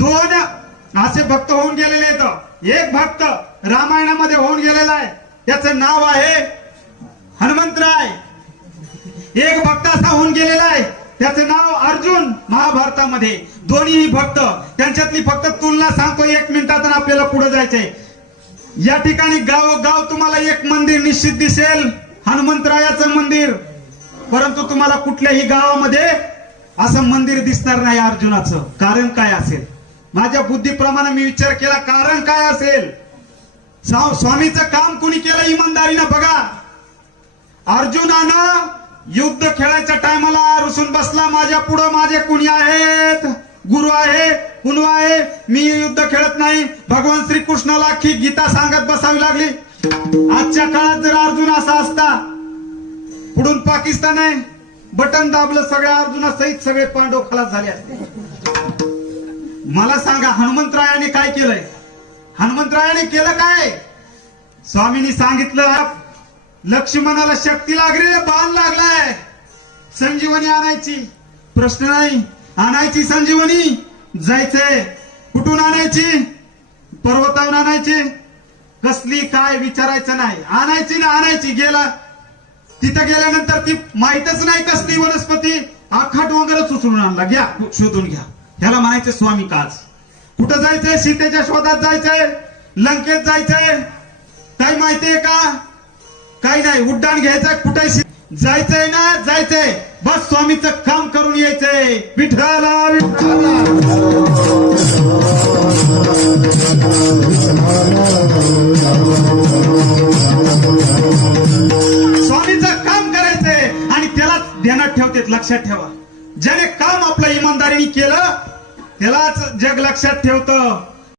दोन असे भक्त होऊन गेलेले आहेत. एक भक्त रामायणामध्ये होऊन गेलेला आहे. त्याचं नाव आहे हनुमंतराय. एक भक्त असा होऊन गेलेला आहे. त्याचं नाव अर्जुन महाभारतामध्ये. दोन्ही भक्त. त्यांच्यातली फक्त तुलना सांगतो एक मिनिटात आणि आपल्याला पुढे जायचंय. या ठिकाणी गाव गाव तुम्हाला एक मंदिर निश्चित दिसेल. हनुमंतरायाचं मंदिर. परंतु तुम्हाला कुठल्याही गावामध्ये असं मंदिर दिसणार नाही अर्जुनाचं. कारण काय असेल? माझ्या बुद्धीप्रमाणे मी विचार केला कारण काय असेल? स्वामीचं काम कुणी केलं इमानदारीनं बघा. अर्जुनानं युद्ध खेळायच्या टायमाला रुसून बसला माझ्या पुढं माझे कुणी आहेत? गुरु आहे कुणू आहे मी युद्ध खेळत नाही. भगवान श्रीकृष्णाला की गीता सांगत बसावी लागली. आजच्या काळात जर अर्जुन असा असता पुढून पाकिस्तान आहे बटन दाबलं सगळ्या अर्जुनासहित सगळे पांडव खलास झाले असते. मला सांगा हनुमंतरायाने काय केलंय? हनुमंतरायाने केलं काय? स्वामींनी सांगितलं लक्ष्मणाला शक्ती लागली बाण लागलाय. संजीवनी आणायची. प्रश्न नाही. आणायची संजीवनी. जायचंय. कुठून आणायची? पर्वतावर आणायची. कसली काय विचारायचं नाही. आणायची ना आणायची. गेला. तिथं गेल्यानंतर ती माहीतच नाही कसली वनस्पती. आखा डोंगरच उचलून आणला. घ्या शोधून घ्या. ह्याला म्हणायचे स्वामी काच. कुठं जायचंय? सीतेच्या शोधात जायचंय? लंकेत जायचंय? काही माहितीये का? काही नाही. उड्डाण घ्यायचं कुठे जायचंय ना? जायचंय. बस स्वामीचं काम करून यायचंय. विठ्ठला विठ्ठला स्वामीचं काम करायचंय. आणि त्यालाच ध्यानात ठेवते लक्षात ठेवा. ज्याने काम आपलं इमानदारीने केलं त्यालाच जग लक्षात ठेवतं.